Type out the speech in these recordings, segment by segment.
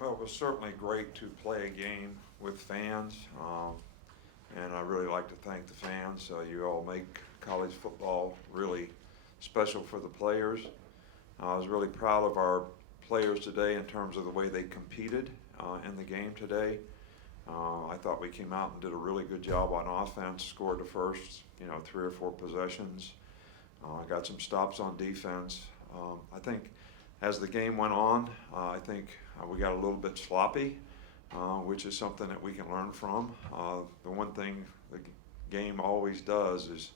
Well, it was certainly great to play a game with fans, and I really like to thank the fans. You all make college football really special for the players. I was really proud of our players today in terms of the way they competed in the game today. I thought we came out and did a really good job on offense, scored the first, 3 or 4 possessions, got some stops on defense. I think as the game went on, I think we got a little bit sloppy, which is something that we can learn from. The one thing the game always does is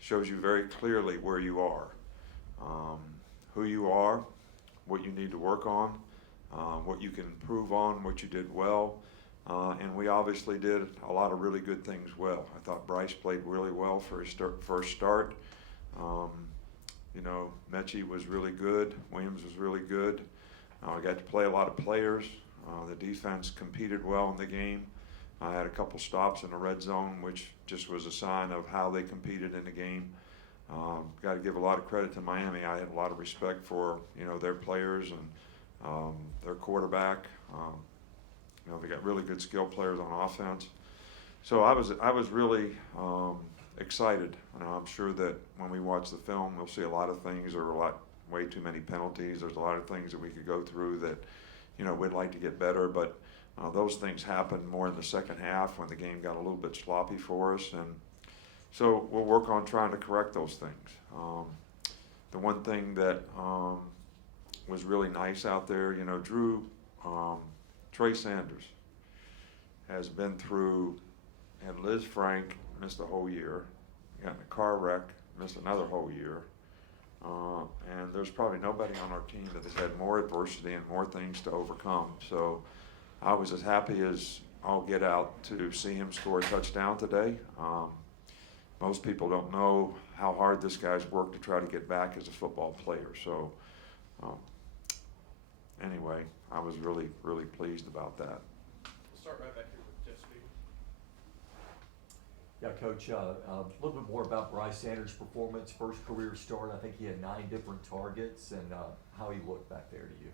shows you very clearly where you are, who you are, what you need to work on, what you can improve on, what you did well. And we obviously did a lot of really good things well. I thought Bryce played really well for his first start. Mechie was really good. Williams was really good. I got to play a lot of players. The defense competed well in the game. I had a couple stops in the red zone, which just was a sign of how they competed in the game. Got to give a lot of credit to Miami. I had a lot of respect for their players and their quarterback. They got really good skill players on offense. So I was really excited. I'm sure that when we watch the film, we'll see a lot of things. There were way too many penalties. There's a lot of things that we could go through that we'd like to get better. But those things happened more in the second half when the game got a little bit sloppy for us. And so we'll work on trying to correct those things. The one thing that was really nice out there, Drew. Trey Sanders has been through, and Liz Frank missed a whole year, got in a car wreck, missed another whole year, and there's probably nobody on our team that has had more adversity and more things to overcome. So I was as happy as I'll get out to see him score a touchdown today. Most people don't know how hard this guy's worked to try to get back as a football player. So anyway, I was really, really pleased about that. We'll start right back here with Jeff Speed. Yeah, Coach, a little bit more about Bryce Sanders' performance, first career start. I think he had 9 different targets, and how he looked back there to you.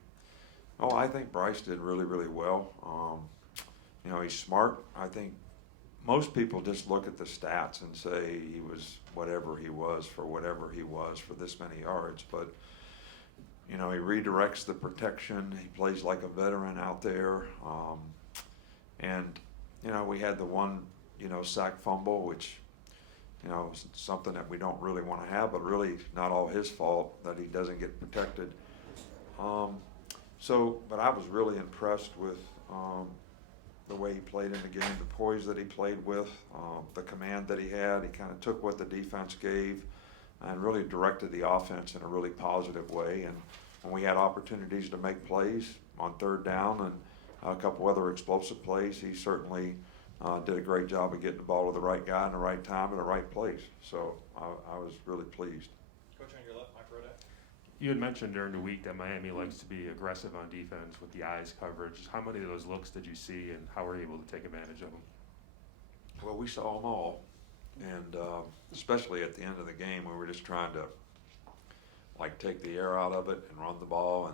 Oh, I think Bryce did really, really well. He's smart. I think most people just look at the stats and say he was whatever he was for this many yards, but he redirects the protection. He plays like a veteran out there. And we had the one, sack fumble, which, is something that we don't really want to have, but really not all his fault that he doesn't get protected. But I was really impressed with the way he played in the game, the poise that he played with, the command that he had. He kind of took what the defense gave and really directed the offense in a really positive way. And when we had opportunities to make plays on third down and a couple other explosive plays, he certainly did a great job of getting the ball to the right guy in the right time at the right place. So I was really pleased. Coach, on your left, Mike Rodak. You had mentioned during the week that Miami likes to be aggressive on defense with the eyes coverage. How many of those looks did you see, and how were you able to take advantage of them? Well, we saw them all, and especially at the end of the game, we were just trying to take the air out of it and run the ball,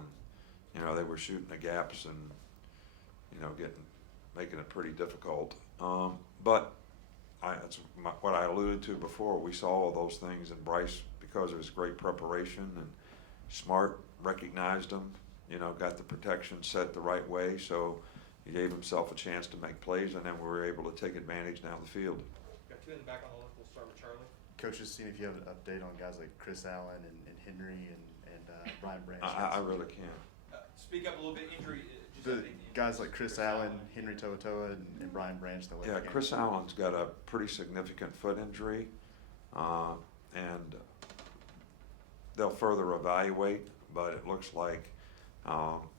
and they were shooting the gaps and making it pretty difficult. But that's what I alluded to before. We saw all those things, and Bryce, because of his great preparation and smart, recognized them. Got the protection set the right way, so he gave himself a chance to make plays, and then we were able to take advantage down the field. Got 2 in the back on the left. We'll start with Charlie. Coach, just seeing if you have an update on guys like Chris Allen and Henry and Brian Branch. I really can't. Speak up a little bit. Injury. The guys like Chris Allen, Henry To'oTo'o, and Brian Branch. Yeah, Chris Allen's got a pretty significant foot injury, and they'll further evaluate, but it looks like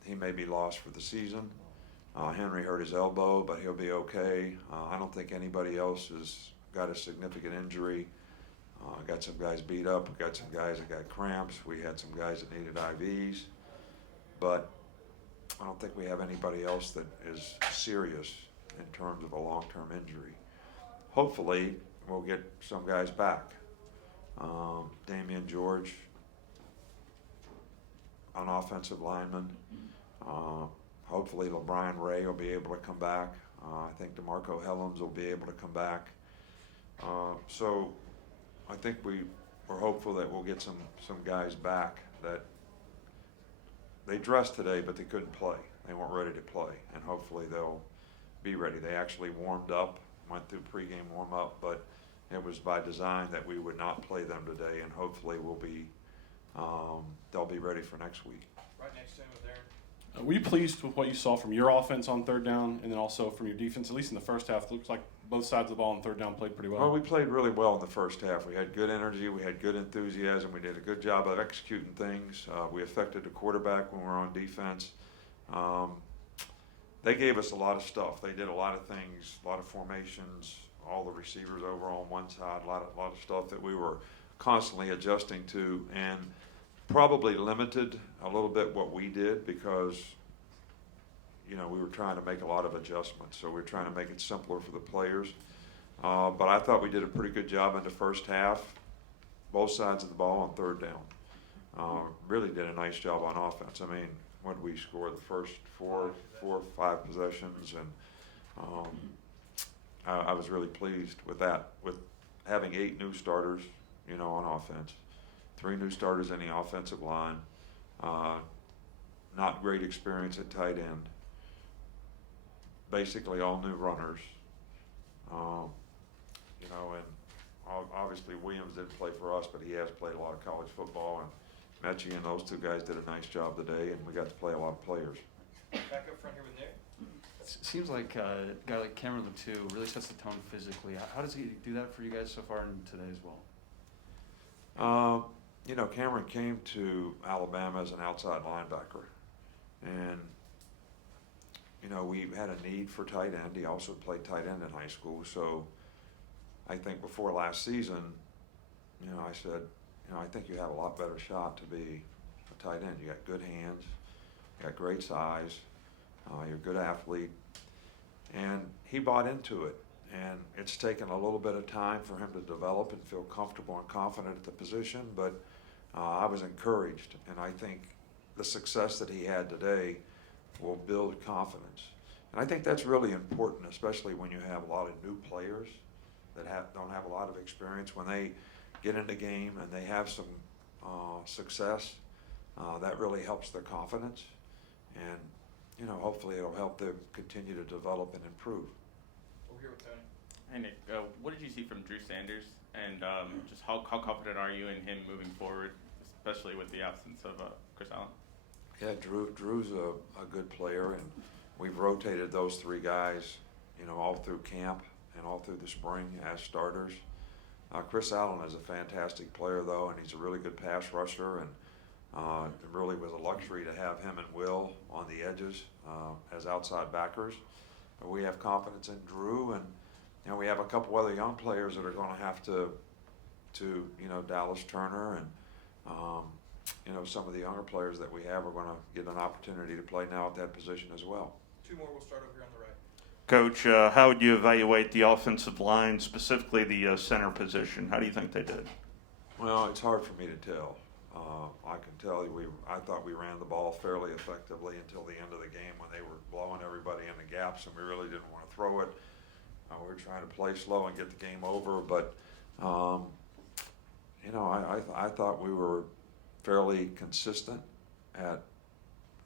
he may be lost for the season. Henry hurt his elbow, but he'll be okay. I don't think anybody else has got a significant injury. Got some guys beat up. We got some guys that got cramps. We had some guys that needed IVs, but I don't think we have anybody else that is serious in terms of a long-term injury. Hopefully, we'll get some guys back. Damian George, an offensive lineman. Hopefully LeBron Ray will be able to come back. I think DeMarco Hellens will be able to come back. So I think we're hopeful that we'll get some guys back that they dressed today, but they couldn't play. They weren't ready to play, and hopefully they'll be ready. They actually warmed up, went through pregame warm-up, but it was by design that we would not play them today, and hopefully they'll be ready for next week. Right next to him with Aaron. Were you pleased with what you saw from your offense on third down, and then also from your defense? At least in the first half, it looks like both sides of the ball on third down played pretty well. Well, we played really well in the first half. We had good energy, we had good enthusiasm, we did a good job of executing things. We affected the quarterback when we were on defense. They gave us a lot of stuff. They did a lot of things, a lot of formations, all the receivers over on one side, a lot of stuff that we were constantly adjusting to, and probably limited a little bit what we did because, you know, we were trying to make a lot of adjustments. So we were trying to make it simpler for the players. But I thought we did a pretty good job in the first half, both sides of the ball on third down. Really did a nice job on offense. I mean, what did we score the first four or five possessions? And I was really pleased with that, with having 8 new starters, you know, on offense. 3 new starters in the offensive line. Not great experience at tight end. Basically all new runners. You know, and obviously Williams didn't play for us, but he has played a lot of college football. And Mechie and those 2 guys did a nice job today, and we got to play a lot of players. Back up front here with Nick. Seems like a guy like Cameron too really sets the tone physically. How does he do that for you guys so far in today as well? You know, Cameron came to Alabama as an outside linebacker, and you know, we had a need for tight end. He also played tight end in high school, so I think before last season, you know, I said, you know, I think you have a lot better shot to be a tight end. You got good hands, you got great size, you're a good athlete, and he bought into it. And it's taken a little bit of time for him to develop and feel comfortable and confident at the position, but I was encouraged, and I think the success that he had today will build confidence. And I think that's really important, especially when you have a lot of new players that don't have a lot of experience. When they get in the game and they have some success, that really helps their confidence. And, you know, hopefully it'll help them continue to develop and improve. Over here with Tony. Hey Nick, what did you see from Drew Sanders, and just how confident are you in him moving forward, especially with the absence of Chris Allen? Yeah, Drew's a good player, and we've rotated those 3 guys, you know, all through camp and all through the spring as starters. Chris Allen is a fantastic player, though, and he's a really good pass rusher, and it really was a luxury to have him and Will on the edges as outside backers. But we have confidence in Drew, and you know, we have a couple other young players that are going to have to you know, Dallas Turner and you know, some of the younger players that we have are going to get an opportunity to play now at that position as well. 2 more. We'll start over here on the right. Coach, how would you evaluate the offensive line, specifically the center position? How do you think they did? Well, it's hard for me to tell. I can tell you, I thought we ran the ball fairly effectively until the end of the game when they were blowing everybody in the gaps, and we really didn't want to throw it. We were trying to play slow and get the game over, but you know, I thought we were fairly consistent at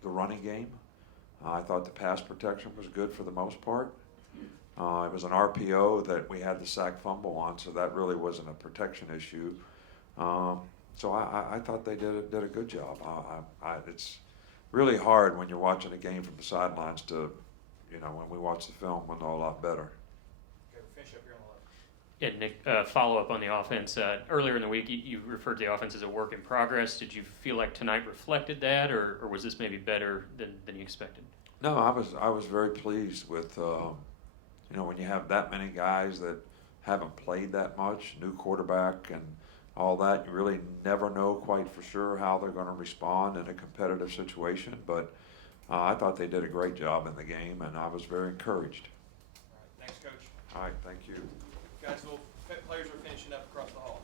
the running game. I thought the pass protection was good for the most part. It was an RPO that we had the sack fumble on, so that really wasn't a protection issue. So I thought they did a good job. It's really hard when you're watching a game from the sidelines to, you know, when we watch the film, we'll know a lot better. Okay, we'll finish up here on the left. Yeah, Nick, follow up on the offense. Earlier in the week, you referred to the offense as a work in progress. Did you feel like tonight reflected that, or was this maybe better than you expected? No, I was very pleased with, you know, when you have that many guys that haven't played that much, new quarterback and all that, you really never know quite for sure how they're going to respond in a competitive situation. But I thought they did a great job in the game, and I was very encouraged. All right, thanks, Coach. All right, thank you. Guys, players are finishing up across the hall.